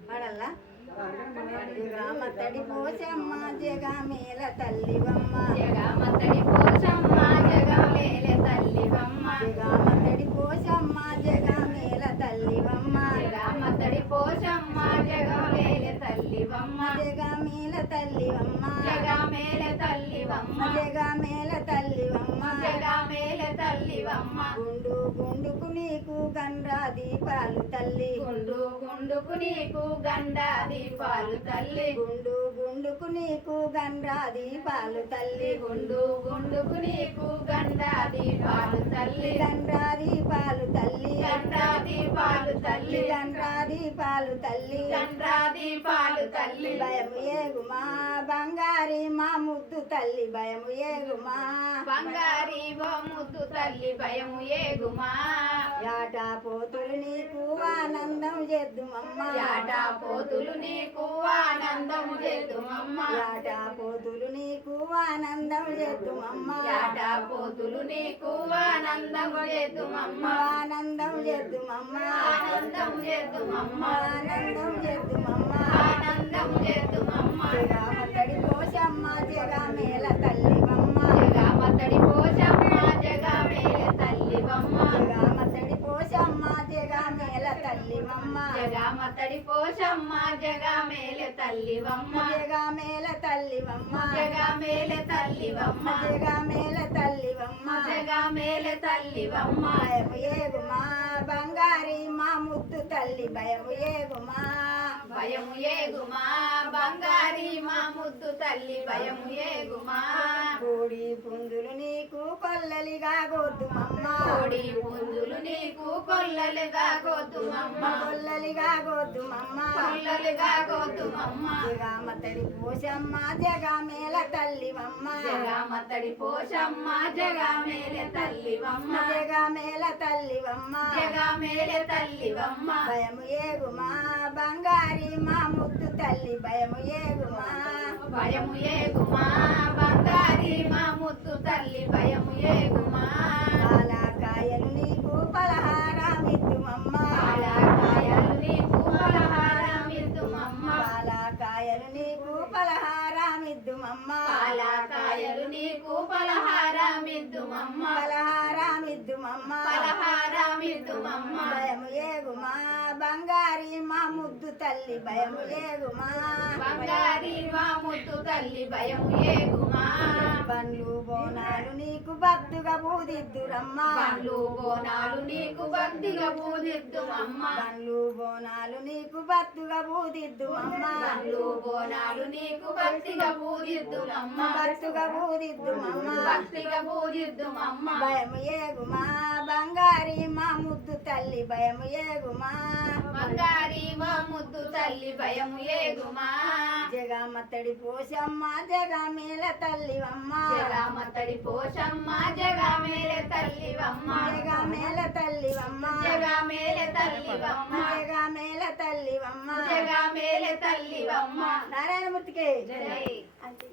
పాడల్లా మత్తడి పోచమ్మ జగమేల తల్లివమ్మ మత్తడి పోచమ్మ జగమేల తల్లివమ్మ మత్తడి పోచమ్మ జగమేల తల్లివమ్మ మత్తడి పోచమ్మ జగమేల తల్లివమ్మ జగమేల తల్లివమ్మ జగమేల తల్లివమ్మ జగమేల తల్లివమ్మ జగమేల తల్లివమ్మ గుండు గుండుకు నీకు గండ్రా దీపాలు తల్లి గుండు గుండుకు నీకు గండా దీపాలు తల్లి గుండు గుండుకు నీకు గండ్రా దీపాలు తల్లి గుండు గుండుకు నీకు గండా దీపాలు తల్లి గండ్రా దీపాలు తల్లి గండా దీపాలు తల్లి గండ్రా దీపాలు తల్లి గండా దీపాలు తల్లి భయము ఏగుమా బంగారి మా ముద్దు తల్లి భయము ఏగుమా బంగారి ఓ ముద్దు తల్లి భయము ఏగుమా యాటా పోతులు నీకు ఆనందం చేద్దుమమ్మ యాటా పోతులు నీకు ఆనందం చేద్దుమమ్మ యాటా పోతులు నీకు ఆనందం చేద్దుమమ్మ యాటా పోతులు నీకు ఆనందం చేద్దుమమ్మ ఆనందం చేద్దుమమ్మ ఆనందం చేద్దుమమ్మ ఆనందం చేద్దుమమ్మ ఆనందం చేద్దుమమ్మ జగమత్తడి పోషమ్మ జగమేల తల్లివమ్మ జగమత్తడి పోచమ్మ జగమేల తల్లివమ్మ జగమత్తడి పోషమ్మ జగమేల తల్లివమ్మ జగమత్తడి పోచమ్మ జగమేల తల్లివమ్మ జగమేల తల్లివమ్మ జగమేల తల్లివమ్మ జగమేల తల్లివమ్మ జగమేల తల్లివమ్మ భయము ఏగుమా బంగారి మా ముద్దు తల్లి భయము ఏగుమా భయము ఏగుమా బంగారి మా ముద్దు తల్లి భయము ఏగుమా కోడి పుంజులు నీకు కొల్లలిగా గొద్దుమమ్మ కోడి పుంజులు నీకు కొల్లలుగా గొద్దుమమ్మ కొల్లలిగా గొద్దుమమ్మ కొల్లలుగా గొద్దుమమ్మ జగమత్తడి పోషమ్మ జగమేల తల్లివమ్మ జగమత్తడి పోచమ్మ జగమేల తల్లివమ్మ జగమేల తల్లివమ్మ జగమేల తల్లివమ్మ భయము ఏగుమా బంగారి మా ముద్దు తల్లి భయము ఏగుమా భయము ఏగుమా బంగారి మా ముద్దు తల్లి భయము ఏగుమా పాలకాయలు నీకు పలహారమిద్దుమమ్మ పాలకాయలు నీకు పలహారమిద్దుమమ్మ పాలకాయలు నీకు పలహారమిద్దుమమ్మ పాలకాయలు నీకు పలహారమిద్దుమమ్మ పలహారమిద్దుమమ్మ పలహారమిద్దుమమ్మ భయము ఏగుమా బంగారి మా ముద్దు తల్లి భయము ఏగుమా బంగారి మా ముద్దు తల్లి భయము ఏగుమా బండ్లు బోనాలు నీకు బద్దుగా బూదిద్దురమ్మ పండ్లు బోనాలు నీకు భక్తిగా పూజిద్దుమమ్మ బండ్లు బోనాలు నీకు బద్దుగా బూదిద్దుమమ్మ పండ్లు బోనాలు నీకు భక్తిగా పూజిద్దుమమ్మ బద్దుగా బూదిద్దుమమ్మ భక్తిగా పూజిద్దుమమ్మ భయము ఏగుమా బంగారి మా ముద్దు తల్లి భయము ఏగుమా బంగారి మా ముద్దు తల్లి భయము ఏగుమా జగమత్తడి పోషమ్మ జగమేల తల్లివమ్మ జగమత్తడి పోచమ్మ జగమేల తల్లివమ్మ జగమేల తల్లివమ్మ జగమేల తల్లివమ్మ జగమేల తల్లివమ్మ జగమేల తల్లివమ్మ నారాయణమూర్తికి జై